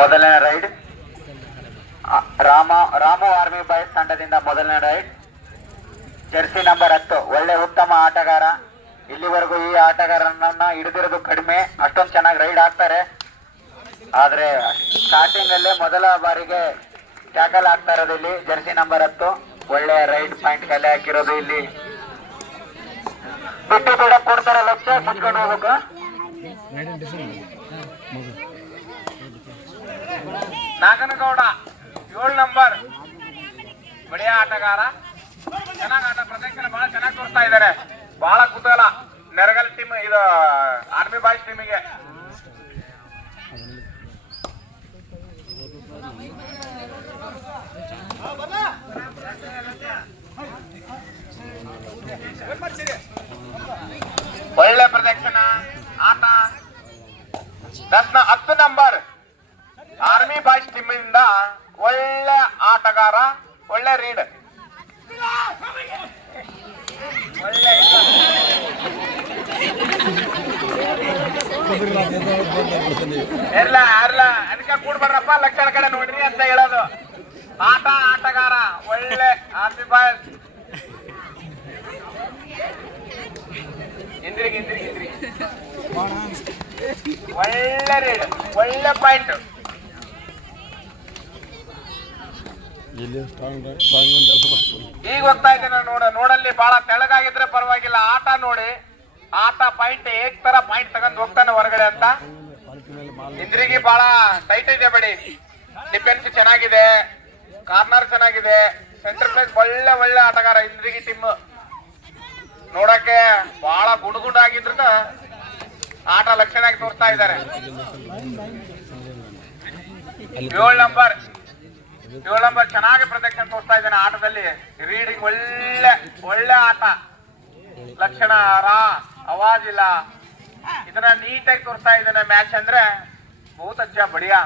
ಮೊದಲನೇ ride Ramu army boys ತಂಡದಿಂದ ಮೊದಲನೇ ರೈಡ್. ಜೆರ್ಸಿ ನಂಬರ್ 10 ಒಳ್ಳೆ ಉತ್ತಮ ಆಟಗಾರ. ಇಲ್ಲಿವರೆಗೂ ಈ ಆಟಗಾರನನ್ನ ಹಿಡಿದಿರೋದು ಕಡಿಮೆ, ಅಷ್ಟೊಂದು ಚೆನ್ನಾಗಿ ರೈಡ್ ಆಗ್ತಾರೆ. ಆದ್ರೆ ಸ್ಟಾರ್ಟಿಂಗ್ ಅಲ್ಲೇ ಮೊದಲ ಬಾರಿಗೆ ಟ್ಯಾಕಲ್ ಆಗ್ತಾ ಇರೋದು ಇಲ್ಲಿ ಜೆರ್ಸಿ ನಂಬರ್ 10. ಒಳ್ಳೆ ರೈಡ್ ಪಾಯಿಂಟ್ ಕಲೆ ಹಾಕಿರೋದು ಇಲ್ಲಿ. ಬಿಟ್ಟು ಬಿಡ ಕೊಡ್ತಾರೆ, ಲಕ್ಷ ಮುಚ್ಕೊಂಡು ಹೋಗ್ಬೇಕು. ನಾಗನಗೌಡ 7 ನಂಬರ್ ಬಡಿಯ ಆಟಗಾರ, ಚೆನ್ನಾಗಿ ಆಟ ಪ್ರದರ್ಶನ ಬಹಳ ಚೆನ್ನಾಗಿ ತೋರಿಸ್ತಾ ಇದ್ದಾರೆ. ಬಹಳ ಕುತೂಹಲ ನೆರಗಲ್ ಟೀಮ್, ಇದು ಆರ್ಮಿ ಬಾಯ್ಸ್ ಟೀಮಿಗೆ. ಒಳ್ಳೆ ಪ್ರದರ್ಶನ ಆಟ. 10 ನಂಬರ್ ಆರ್ಮಿ ಬಾಯ್ಸ್ ಟೀಮ್ ಇಂದ ಒಳ್ಳೆ ಆಟಗಾರ, ಒಳ್ಳೆ ರೀಡ್. ಒಳ್ಳೆ ಎಲ್ಲ ಅದಕ್ಕೆ ಕೂಡ್ಬಾರ್ರಪ್ಪ, ಲಕ್ಷಣ ಕಡೆ ನೋಡ್ರಿ ಅಂತ ಹೇಳೋದು. ಆಟಗಾರ ಒಳ್ಳೆ ಆರ್ಮಿ ಬಾಯ್ಸ್. ಇಂದ್ರಿಗೆ ಒಳ್ಳೆ ರೀಡ್, ಒಳ್ಳೆ ಪಾಯಿಂಟ್. ಈಗ ಹೋಗ್ತಾ ಇದ್ದೇನೆ ನೋಡಲ್ಲಿ ಬಹಳ ತೆಳಗಾಗಿದ್ರೆ ಪರವಾಗಿಲ್ಲ. ಆಟ ನೋಡಿ, ಆಟ ಪಾಯಿಂಟ್ ಏಕ್ ತರ ಪಾಯಿಂಟ್ ತಗೊಂಡ್ ಹೋಗ್ತಾನೆ ಹೊರಗಡೆ ಅಂತ. ಇಂದ್ರಿಗೆ ಬಹಳ ಟೈಟ್ ಇದೆ ಬಡಿ. ಡಿಫೆನ್ಸ್ ಚೆನ್ನಾಗಿದೆ, ಕಾರ್ನರ್ ಚೆನ್ನಾಗಿದೆ, ಸೆಂಟರ್ ಪ್ಲೇಸ್ ಒಳ್ಳೆ ಆಟಗಾರ ಇಂದ್ರಿಗೆ ಟೀಮ್. ನೋಡಕ್ಕೆ ಬಹಳ ಗುಂಡಾಗಿದ್ರ ಆಟ ಲಕ್ಷಣವಾಗಿ ತೋರಿಸ್ತಾ ಇದ್ದಾರೆ. 7 ನಂಬರ್ ಚೆನ್ನಾಗಿ ಪ್ರೊಟೆಕ್ಷನ್ ತೋರಿಸ್ತಾ ಇದ್ದಾನೆ ಆಟದಲ್ಲಿ. ರೀಡಿಂಗ್ ಒಳ್ಳೆ ಆಟ, ಲಕ್ಷಣ ಆವಾಜ್ ಇಲ್ಲ, ಇದನ್ನ ನೀಟಾಗಿ ತೋರಿಸ್ತಾ ಇದ್ದಾನೆ. ಮ್ಯಾಚ್ ಅಂದ್ರೆ ಬಹುತ್ ಅಚ್ಚ ಬಡಿಯಾ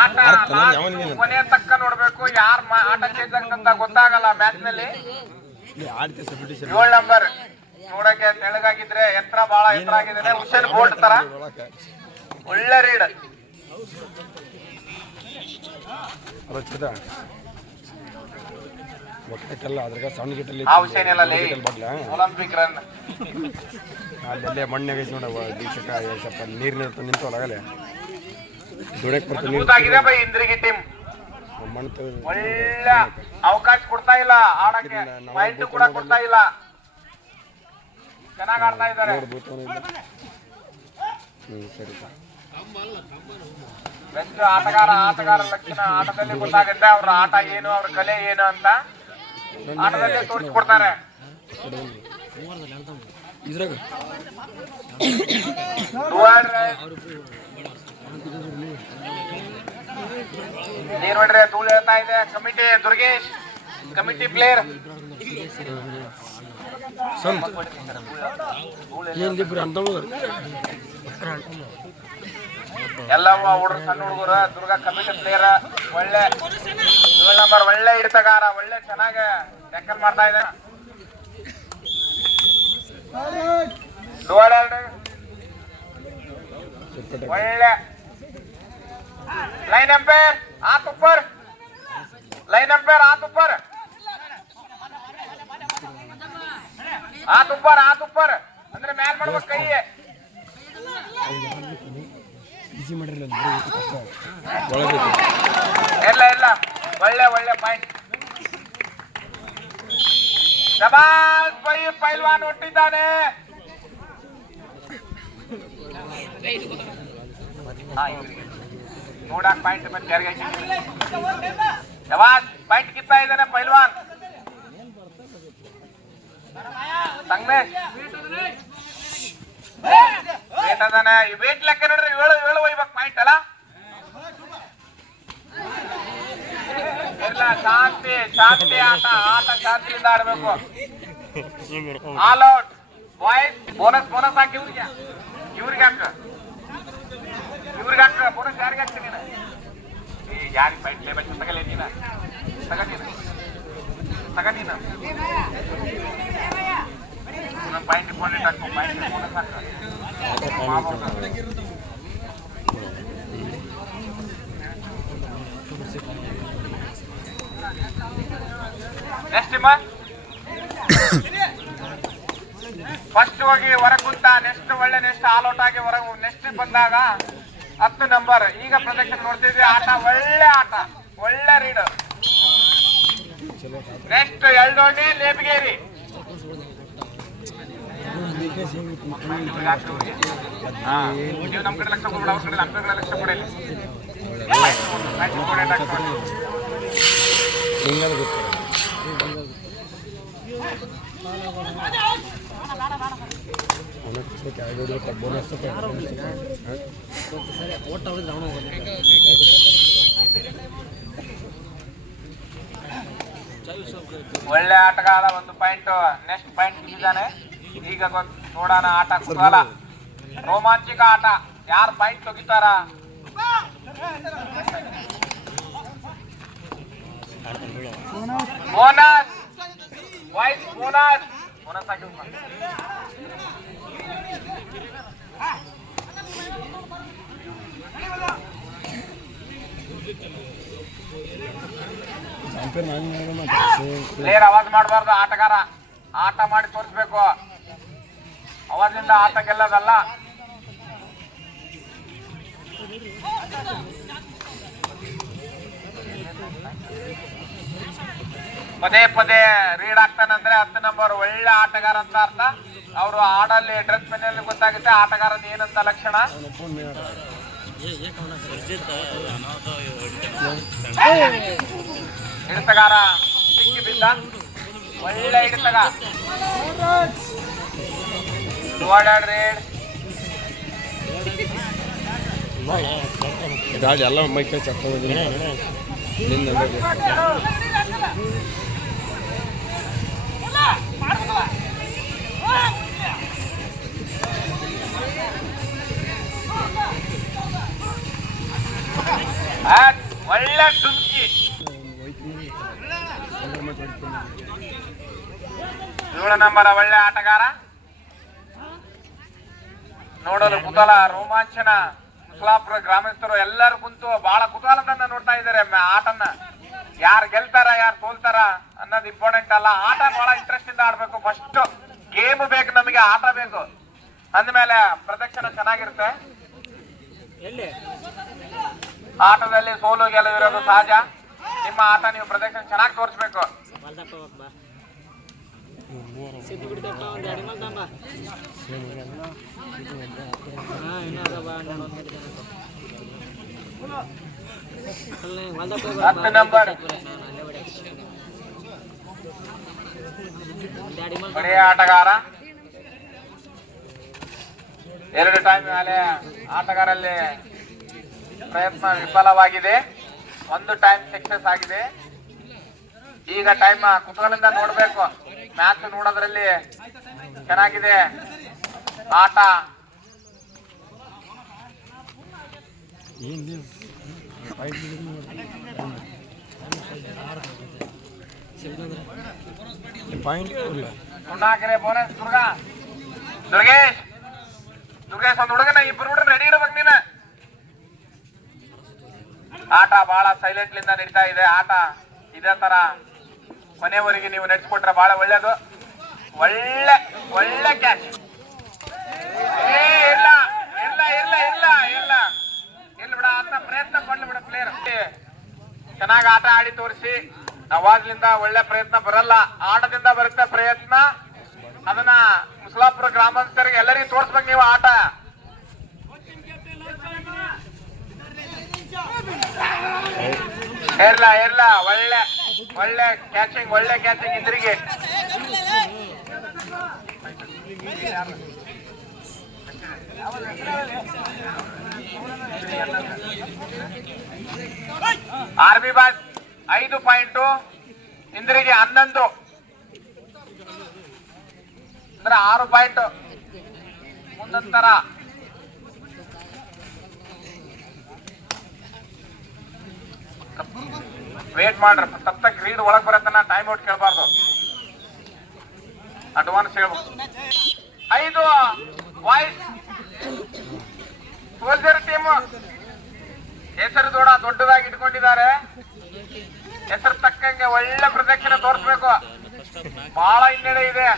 ಆಟ. ಕೊನೆ ತಕ್ಕ ನೋಡ್ಬೇಕು, ಯಾರ್ ಆಟ ಚೇಂಜ್ ಆಗ್ತಂತ ಗೊತ್ತಾಗಲ್ಲ ಮ್ಯಾಚ್ ನಲ್ಲಿ. 7 ನಂಬರ್ ನೋಡಕ್ಕೆ ತೆಳಗಾಗಿದ್ರೆ ಎತ್ತರ ಬಹಳ ಎತ್ತರ ಆಗಿದ್ರೆ ಹುಸೇನ್ ಬೋಲ್ಟ್ ತರ. ಒಳ್ಳೆ ರೀಡ್. ಒಲಿಂಪಿಕ್ ರನ್ ಅಲ್ಲೇ ಮಣ್ಣಾಗ ನೋಡ ದೀಕ್ಷಕ ಸ್ವಲ್ಪ ನೀರಿನ ನಿಂತು ಒಳಗಲೆ ಬೈ ಇಂದ್ರಿಗೆ ಟೀಮ್. ಒಳ್ಳೆ ಅವಕಾಶ ಕೊಡ್ತಾ ಇಲ್ಲ ಆಡಕ್ಕೆ, ಪಾಯಿಂಟ್ ಕೂಡ ಕೊಡ್ತಾ ಇಲ್ಲ. ಚೆನ್ನಾಗಿ ಆಡ್ತಾ ಇದ್ದಾರೆ. ಬೆಸ್ಟ್ ಆಟಗಾರ ಲಕ್ಷಣ ಆಟದಲ್ಲಿ ಗೊತ್ತಾಗುತ್ತೆ. ಅವ್ರ ಆಟ ಏನು, ಅವ್ರ ಕಲೆ ಏನು ಅಂತ ಆಟದಲ್ಲಿ ತೋರಿಸ್ಕೊಡ್ತಾರೆ. ನೀರ್ ನೋಡ್ರೆ ಧೂಳು ಹೇಳ್ತಾ ಇದೆ. ಕಮಿಟಿ ದುರ್ಗೇಶ್, ಕಮಿಟಿ ಪ್ಲೇಯರ್ ಎಲ್ಲ ಹುಡುಗರು, ಸಣ್ಣ ಹುಡುಗರು. ದುರ್ಗಾ ಕಮಿಟಿ ಪ್ಲೇಯರ್, ಒಳ್ಳೆ 7 ನಂಬರ್ ಒಳ್ಳೆ ಹಿಡಿತಗಾರ, ಒಳ್ಳೆ ಚೆನ್ನಾಗಿ ಟ್ಯಾಕಲ್ ಮಾಡ್ತಾ ಇದ್ದಾರೆ. ಒಳ್ಳೆ ಲೈನ್ ಎಂಪೈರ್ हाथ ऊपर, लाइन अंपायर हाथ ऊपर, हाथ ऊपर ಅಂದ್ರೆ ಮ್ಯಾಲ್ ಮಾಡಬೇಕು ಕೈಯೇ. ಇಲ್ಲ ಒಳ್ಳೆ ಪಾಯಿಂಟ್. ಶಬಾಷ್ ಪೈಲ್ವಾನ್ ಹೊಟ್ಟಿದ್ದಾನೆ. ನೋಡಕ್ ಪಾಯಿಂಟ್ ಮತ್ತೆ ಯಾರಿಗೆ ಶಬಾಷ್ ಪಾಯಿಂಟ್ ಕಿತ್ತಾ ಇದ್ದಾನೆ ಪೈಲ್ವಾನ್ ಸಂಗಮೇಶ್. ವೇಟ್ ಅದಾನೆ, ವೇಟ್ ಲೆಕ್ಕ ನೋಡ್ರಿ, 7 ಒಯ್ಬೇಕು ಪಾಯಿಂಟ್ ಅಲ್ಲ. ಇಲ್ಲ ಶಾಂತಿ ಆಟ ಶಾಂತಿಯಿಂದ ಆಡ್ಬೇಕು. All out boys. ಬೋನಸ್ ಹಾಕಿ ಇವ್ರಿಗೆ ಹಾಕ ಬೋನಸ್ ಯಾರಿಗೆ ಹಾಕ್ತೀನಿ ನೀನು? ಯಾರಿಗೆ ಪಾಯಿಂಟ್ ಲೇಬೇಕು ತಗಲೇ ನೀನು ತಗ ನೀನು ಪಾಯಿಂಟ್ ಇಟ್ಕೊಂಡು ಹಾಕು ಪಾಯಿಂಟ್ ನೆಕ್ಸ್ಟ್ ಫಸ್ಟ್ ಹೋಗಿ ಹೊರಗೆ ಕುಂತ ನೆಕ್ಸ್ಟ್ ಒಳ್ಳೆ ನೆಕ್ಸ್ಟ್ ಆಲ್ ಔಟ್ ಆಗಿ ಹೊರಗೆ ನೆಕ್ಸ್ಟ್ ಬಂದಾಗ 10 ನಂಬರ್. ಈಗ ಪ್ರದಕ್ಷಿಣೆ ನೋಡ್ತಿದ್ವಿ. ಆಟ ಒಳ್ಳೆ ರೀಡ್. ನೆಕ್ಸ್ಟ್ ಎಲ್ಡೋಣಿ ಲೇಬಿಗೇರಿ. ನೀವು ನಮ್ ಕಡೆ ಲಕ್ಷ ಕೊಡ್ಬಿಡ, ಅವ್ರ ಕಡೆ ನಮ್ಮ ಕಡೆ ಲಕ್ಷ ಕೊಡಿಲ್ಲ. ಒಳ್ಳೆ ಆಟಗಾರ, 1 ಪಾಯಿಂಟ್. ನೆಕ್ಸ್ಟ್ ಪಾಯಿಂಟ್ ಇದ್ದಾನೆ. ಈಗ ನೋಡೋಣ ಆಟ ಕುತೂಹಲ, ರೋಮಾಂಚಕ ಆಟ. ಯಾರು ಪಾಯಿಂಟ್ ತೆಗಿತಾರ? ಬೋನಸ್ ವಾಯ್ಸ್, ಬೋನಸ್ ಹಾಕಿ ಪ್ಲೇಯರ್ ಅವಾಜ್ ಮಾಡಬಾರ್ದು. ಆಟಗಾರ ಆಟ ಮಾಡಿ ತೋರಿಸ್ಬೇಕು. ಅವಾಜಿಂದ ಆಟ ಗೆಲ್ಲದಲ್ಲ. ಪದೇ ರೀಡ್ ಆಗ್ತಾನಂದ್ರೆ 10 ನಂಬರ್ ಒಳ್ಳೆ ಆಟಗಾರ ಅಂತ ಅರ್ಥ. ಅವರು ಆಡಲ್ಲಿ ಡ್ರೆಸ್ ಮನೆಯಲ್ಲಿ ಗೊತ್ತಾಗುತ್ತೆ ಆಟಗಾರನ ಏನಂತ ಲಕ್ಷಣ. ಹಿಡಿತಗಾರ ಸಿಕ್ಕಿ ಬಿದ್ದ, ಒಳ್ಳೆ ಹಿಡಿತಗ. ರೇಡ್ ಗಾಡಿ ಎಲ್ಲ ಮೈಕೈ ಚಕ್ಕೊಂಡ್ಬಂದಿನಿ ನಿಂದ ಒಳ್ಳೆ ಡುಮ್ಕಿ. 7 ನಂಬರ್ ಒಳ್ಳೆ ಆಟಗಾರ. ನೋಡಲು ಕುತೂಹಲ, ರೋಮಾಂಚನ. ಮುಸಲಾಪುರ ಗ್ರಾಮಸ್ಥರು ಎಲ್ಲರೂ ಕುಂತು ಬಹಳ ಕುತೂಹಲದಿಂದ ನೋಡ್ತಾ ಇದ್ದಾರೆ ಆಟನ. ಯಾರು ಗೆಲ್ತಾರ ಯಾರು ಸೋಲ್ತಾರ ಅನ್ನೋದು ಇಂಪಾರ್ಟೆಂಟ್ ಅಲ್ಲ. ಆಟ ಬಹಳ ಇಂಟ್ರೆಸ್ಟ್ ಇಂದ ಆಡ್ಬೇಕು. ಫಸ್ಟ್ ಗೇಮ್ ಬೇಕು ನಮಗೆ, ಆಟ ಬೇಕು. ಅಂದ್ಮೇಲೆ ಪ್ರದಕ್ಷಿಣೆ ಚೆನ್ನಾಗಿರುತ್ತೆ. ಆಟದಲ್ಲಿ ಸೋಲು ಗೆಲುವಿರೋದು ಸಹಜ. ನಿಮ್ಮ ಆಟ ನೀವು ಪ್ರದಕ್ಷಿಣೆ ಚೆನ್ನಾಗಿ ತೋರಿಸ್ಬೇಕು. ಹತ್ತು ನಂಬರ್ ಒಳ್ಳೆಯ ಆಟಗಾರ. 2 ಟೈಮ್ ಮೇಲೆ ಆಟಗಾರಲ್ಲಿ ಪ್ರಯತ್ನ ವಿಫಲವಾಗಿದೆ. 1 ಟೈಮ್ ಸಕ್ಸಸ್ ಆಗಿದೆ. ಈಗ ಟೈಮ್ ಕುತೂಹಲದಿಂದ ನೋಡ್ಬೇಕು. ಮ್ಯಾಚ್ ನೋಡೋದ್ರಲ್ಲಿ ಚೆನ್ನಾಗಿದೆ ಆಟ. ಹಾಕಿದ್ರೆ ಬೋನಸ್. ದುರ್ಗೇಶ್ ಒಂದು ಹುಡುಗನ, 2 ಹುಡುಗರು ರೆಡಿ ಇರ್ಬೇಕು ನೀನು. ಆಟ ಬಹಳ ಸೈಲೆಂಟ್ಲಿಂದ ನಡೀತಾ ಇದೆ. ಆಟ ಇದೇ ತರ ಕೊನೆವರೆಗೆ ನೀವು ನಡೆಸಿಕೊಟ್ರೆ ಬಹಳ ಒಳ್ಳೇದು. ಒಳ್ಳೆ ಕ್ಯಾಚ್. ಇಲ್ಲ ಬಿಡ, ಅಂತ ಪ್ರಯತ್ನ ಪಡ್ಲಿ ಬಿಡ ಪ್ಲೇಯರ್. ಚೆನ್ನಾಗಿ ಆಟ ಆಡಿ ತೋರಿಸಿ. ಅವಾಗ್ಲಿಂದ ಒಳ್ಳೆ ಪ್ರಯತ್ನ ಬರಲ್ಲ, ಆಟದಿಂದ ಬರುತ್ತೆ ಪ್ರಯತ್ನ. ಅದನ್ನ ಮುಸಲಾಪುರ ಗ್ರಾಮಸ್ಥರಿಗೆ ಎಲ್ಲರಿಗೂ ತೋರಿಸ್ಬೇಕು ನೀವು ಆಟ. ಇರ್ಲ ಒಳ್ಳೆ ಕ್ಯಾಚಿಂಗ್ ಇಂದ್ರಿಗೆ. ಆರ್ಮಿ ಬಾಸ್ 5 ಪಾಯಿಂಟ್, ಇಂದ್ರಿಗೆ 11 ಅಂದ್ರೆ 6 ಪಾಯಿಂಟ್ ಮುಂದಂತರ. ವೇಟ್ ಮಾಡ್ರಿ, ತಪ್ಪ ರೀಡ್ ಒಳಗ್ ಬರತ್ತನ ಟೈಮ್ ಔಟ್ ಕೇಳಬಾರ್ದು. ಅಡ್ವಾನ್ಸ್ ಹೇಳ್ಬೇಕು. 5 ಬಾಯ್ಸ್ ಸೋಲ್ಜರ್ ಟೀಮ್ ಹೆಸರು ದೊಡ್ಡದಾಗಿ ಇಟ್ಕೊಂಡಿದ್ದಾರೆ. ಹೆಸರು ತಕ್ಕಂಗೆ ಒಳ್ಳೆ ಪ್ರದಕ್ಷಿಣೆ ತೋರಿಸ್ಬೇಕು. ಬಹಳ ಹಿನ್ನಡೆ ಇದೆ.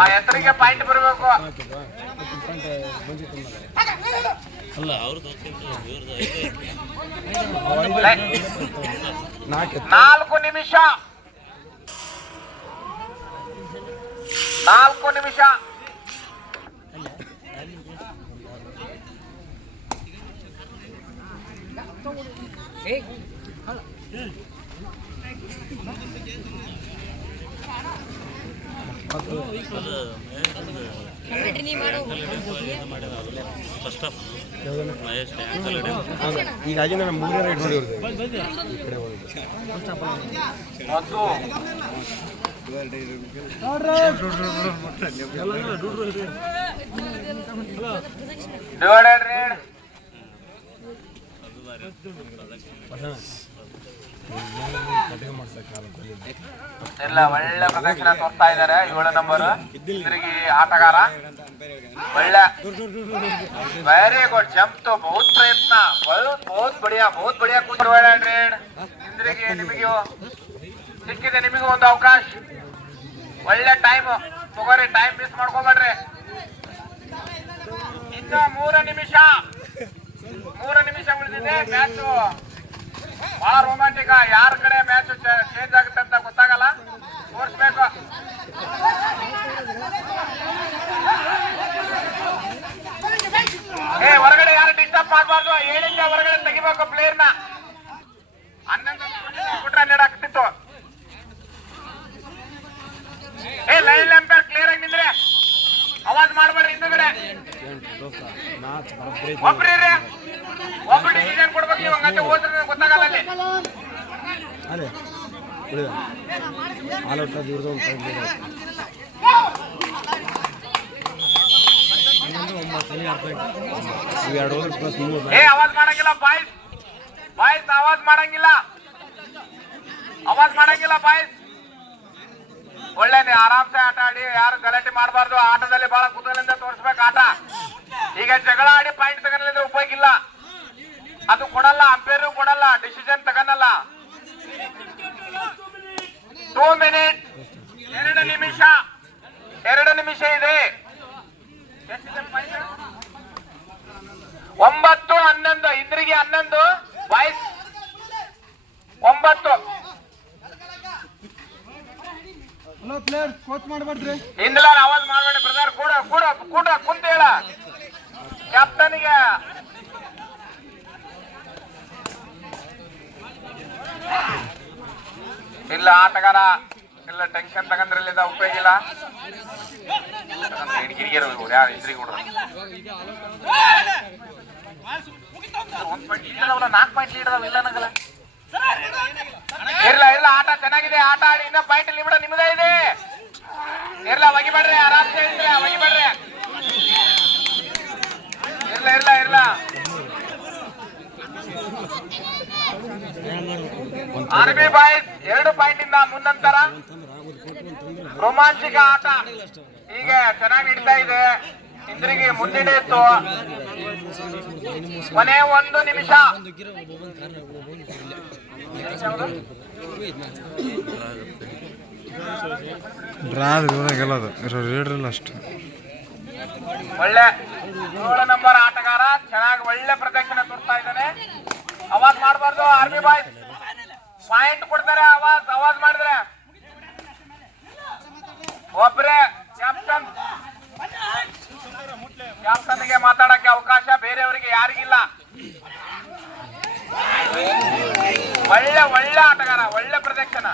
ಆ ಹೆಸರಿಗೆ ಪಾಯಿಂಟ್ ಬರಬೇಕು. ನಾಲ್ಕು ನಿಮಿಷ ಹೀಗಾಗಿ ನಾನು 3 ರೈಡ್ ನೋಡಿ ಮತ್ತು ಡಿವೈಡೆಡ್ ರೇಡ್ ಎಲ್ಲ ಒಳ್ಳೆ ಪ್ರದಕ್ಷಿಣೆ ತೋರ್ತಾ ಇದ್ದಾರೆ. 7 ನಂಬರ್ ತಿರುಗಿ ಆಟಗಾರ ಒಳ್ಳೆ ವೆರಿ ಗುಡ್ ಜಂಪ್ तो बहुत प्रयत्न बहुत बढ़िया कुछ ಡಿವೈಡೆಡ್ ರೇಡ್ ಇಂದ್ರಿಗೆ ನಿಮಗೆ ಸಿಕ್ಕಿದೆ. ನಿಮಗೆ ಒಂದು ಅವಕಾಶ, ಒಳ್ಳೆ ಟೈಮ್ ತಗೋರಿ, ಟೈಮ್ ಮಿಸ್ ಮಾಡ್ಕೋಬೇಡ್ರಿ. ಇನ್ನು 3 ನಿಮಿಷ ಉಳಿದಿದೆ. ಮ್ಯಾಚ್ ಬಹಳ ರೋಮ್ಯಾಂಟಿಕ್. ಯಾರ ಕಡೆ ಮ್ಯಾಚ್ ಚೇಂಜ್ ಆಗುತ್ತೆ ಅಂತ ಗೊತ್ತಾಗಲ್ಲ, ತೋರಿಸ್ಬೇಕು. ಹೊರಗಡೆ ಯಾರು ಡಿಸ್ಟರ್ಬ್ ಮಾಡಬಾರ್ದು. 7 ಹೊರಗಡೆ ತೆಗಿಬೇಕು ಪ್ಲೇಯರ್ನ. 11 ಬಿಟ್ರೆ ನೀಡಾಕ್ತಿತ್ತು. ಲೈನ್ ಎಂಪೈರ್ ಕ್ಲಿಯರ್ ಆಗಿ ನಿಂದ್ರೆ ಅವಾಜ್ ಮಾಡ್ಬೇಡ್ರಿ. ಹಿಂದಗಡೆ ಒಬ್ರು ಡಿಸಿಷನ್ ಕೊಡ್ಬೇಕು. ನೀವು ಹಂಗಂತ ಹೋದ್ರೆ ಗೊತ್ತಾಗಲ್ಲ. ಅಲ್ಲಿ ಅವಾಜ್ ಮಾಡಂಗಿಲ್ಲ ಬಾಯ್ಸ್, ಅವಾಜ್ ಮಾಡಂಗಿಲ್ಲ ಬಾಯ್ಸ್. ಒಳ್ಳೆ ಆರಾಮ್ಸೆ ಆಟ ಆಡಿ, ಯಾರು ಗಲಾಟೆ ಮಾಡಬಾರ್ದು. ಆಟದಲ್ಲಿ ಬಹಳ ಕುತೂಹಲದಿಂದ ತೋರಿಸ್ಬೇಕು ಆಟ. ಈಗ ಜಗಳ ಆಡಿ ಪಾಯಿಂಟ್ ತಗೊಳ್ಳಿದ್ರೆ ಉಪಯೋಗ ಇಲ್ಲ. ಅದು ಕೊಡಲ್ಲ, ಅಂಪೇರು ಕೊಡಲ್ಲ, ಡಿಸಿಷನ್ ತಗೊಳಲ್ಲ. 2 ಮಿನಿಟ್ 2 ನಿಮಿಷ ಇದೆ. 9-11 ಇಂದ್ರಿಗೆ 11 ಬಾಯ್ಸ್ 9. ಇಂದ್ಲ ಆವಾಜ್ ಮಾಡಬೇಡಿ ಬ್ರದರ್. ಕೂಡ ಕುಂತ ಹೇಳ ಕ್ಯಾಪ್ಟನ್ಗೆ. ಇಲ್ಲ ಆಟಗಾರ ಇಲ್ಲ, ಟೆನ್ಷನ್ ತಗಂದ್ರಲ್ಲಿದ್ದ ಉಪಯೋಗ ಇಲ್ಲ. ಯಾರು ಇಂದ್ರಿಗೆ ಕೊಡ್ರ 1 ಪಾಯಿಂಟ್ ಲೀಡ್ ಅದಾವಲ್ಲ, 4 ಪಾಯಿಂಟ್ ಲೀಡ್ ಅದಾವ. ಇಲ್ಲ ನಂಗಲ್ಲ. ಇಲ್ಲ ಆಟ ಚೆನ್ನಾಗಿದೆ. ಆಟ ಆಡಿ ಇನ್ನ ಪಾಯಿಂಟ್ ಲಿಮಿಟ್ ನಿಮ್ಮದೇ ಇದೆ. ಇರ್ಲ ಒಗಿಬೇಡ್ರಿ, ಆರಾಮ್ಸೆ ಒಗಿಬೇಡ್ರಿ. ಇರ್ಲ ಆರ್ಮಿ ಬಾಯ್ಸ್ 2 ಪಾಯಿಂಟ್ ಇಂದ ಮುನ್ನಂತರ. ರೋಮಾಂಚಕ ಆಟ ಈಗ ಚೆನ್ನಾಗಿ ನಡೀತಾ ಇದೆ. ಇಂದ್ರಿಗೆ ಮುನ್ನಡೆ ಇತ್ತು. ಕೊನೆ 1 ನಿಮಿಷ. ಒಳ್ಳೆ 7 ನಂಬರ್ ಆಟಗಾರ ಚೆನ್ನಾಗಿ ಒಳ್ಳೆ ಪ್ರದರ್ಶನ ತೋರ್ತಾ ಇದ್ದಾನೆ. ಅವಾಜ್ ಮಾಡಬಾರ್ದು. ಆರ್ಮಿ ಬಾಯ್ಸ್ ಪಾಯಿಂಟ್ ಕೊಡ್ತಾರೆ ಅವಾಜ್ ಮಾಡಿದ್ರೆ. ಒಬ್ಬರೇ ಕ್ಯಾಪ್ಟನ್ಗೆ ಮಾತಾಡಕ್ಕೆ ಅವಕಾಶ, ಬೇರೆಯವರಿಗೆ ಯಾರಿಗಿಲ್ಲ. ಒಳ್ಳೆ ಆಟಗಾರ, ಒಳ್ಳೆ ಪ್ರದರ್ಶನ,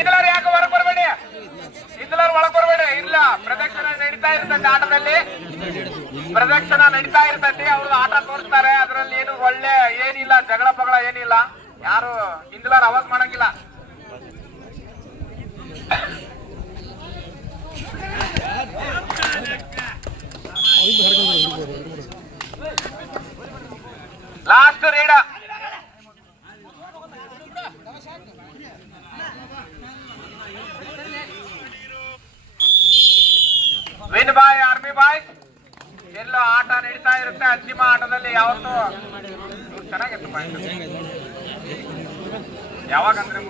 ಇದೆಲ್ಲರೂ ಯಾಕೆ ಹೊರಗೆ ಬರಬೇಡಿ, ಇದೆಲ್ಲರೂ ಒಳಗೆ ಬರಬೇಡಿ. ಇಲ್ಲ, ಪ್ರದರ್ಶನ ನಡೀತಾ ಇರ್ತದೆ. ಆಟದಲ್ಲಿ ಪ್ರದರ್ಶನ ನಡೀತಾ ಇರ್ತೈತಿ. ಅವ್ರು ಆಟ ತೋರಿಸ್ತಾರೆ. ಅದರಲ್ಲಿ ಏನು ಏನಿಲ್ಲ, ಜಗಳ ಪಗಳ ಏನಿಲ್ಲ. ಯಾರು ಹಿಂದಿಲಾರ ಅವಾಜ್ ಮಾಡಂಗಿಲ್ಲ. Last ರೀಡ boys. ಎಲ್ಲೋ ಆಟ ನಡೀತಾ ಇರುತ್ತೆ. ಅಂತಿಮ ಆಟದಲ್ಲಿ ಯಾವತ್ತು ಚೆನ್ನಾಗಿತ್ತು ಪಾಯಿಂಟ್. ಯಾವಾಗ ಅಂದ್ರೆ